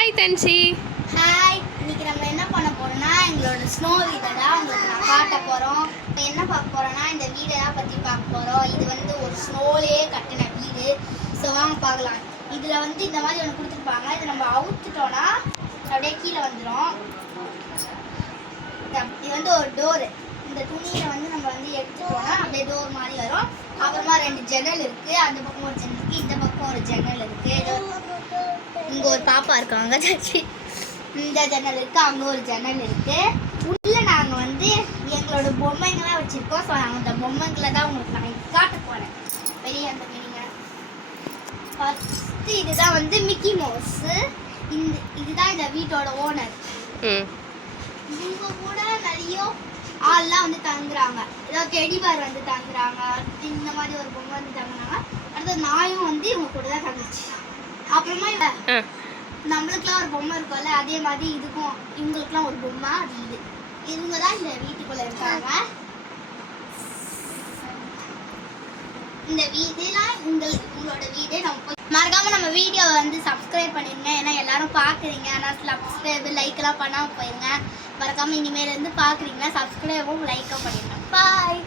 Hi தன்சி. Hi. இன்னைக்கு நம்ம என்ன பண்ண போறோம்னா எங்களோட ஸ்னோ வீடை தான் உங்களுக்கு நான் காட்ட போறோம். இப்போ என்ன பார்க்க போறோம்னா இந்த வீடை தான் பத்தி பார்க்க போறோம். இது வந்து ஒரு ஸ்னோலேயே கட்டின வீடு. ஸோ வாங்க பார்க்கலாம். இதில் வந்து இந்த மாதிரி ஒன்று கொடுத்துருப்பாங்க. இது நம்ம அவுத்துட்டோம்னா அப்படியே கீழே வந்துடும். இது வந்து ஒரு டோரு. இந்த துணியை வந்து நம்ம வந்து எடுத்துட்டோம்னா அப்படியே டோர் மாதிரி வரும். அப்புறமா 2 ஜன்னல் இருக்கு. அந்த பக்கம் ஒரு ஜன்னல் இருக்கு, இந்த பக்கம் ஒரு ஜன்னல் இருக்கு. இங்க ஒரு பாப்பா இருக்காங்க சச்சி. இந்த ஜன்னல் இருக்கு, அங்க ஒரு ஜன்னல் இருக்கு. உள்ள நாங்க வந்து எங்களோட பொம்மைங்களாம் வச்சிருக்கோம். ஸோ அந்த பொம்மைங்களை தான் உங்களுக்கு நான் காட்ட போறேன். வெளியே அந்த வெளிங்க ஃபர்ஸ்ட் இதுதான் வந்து மிக்கி மவுஸ். இதுதான் இந்த வீட்டோட ஓனர். இவங்க கூட நிறைய ஆள்லாம் வந்து தங்குறாங்க. ஏதாவது டெடிபார் வந்து தங்குறாங்க. இந்த மாதிரி ஒரு பொம்மை வந்து தங்குறாங்க. அடுத்தது நாயும் வந்து இவங்க கூட தான் தங்குச்சு. அப்புறமா நம்மளுக்குலாம் ஒரு பொம்மை இருக்கும்ல, அதே மாதிரி இதுக்கும் இவங்களுக்குலாம் ஒரு பொம்மை. அது இது இவங்க தான் இந்த வீட்டுக்குள்ள இருக்காங்க. இந்த வீடுலாம் உங்களோட வீடு. நம்ம மறக்காம நம்ம வீடியோவை வந்து சப்ஸ்கிரைப் பண்ணிடுங்க. ஏன்னா எல்லாரும் பார்க்குறீங்க, ஆனால் சப்ஸ்கிரைப் லைக்கெல்லாம் பண்ணாமல் போயிருங்க. மறக்காம இனிமேல் இருந்து பார்க்குறீங்கன்னா சப்ஸ்கிரைபும் லைக்கும் பண்ணிடுங்க. பாய்.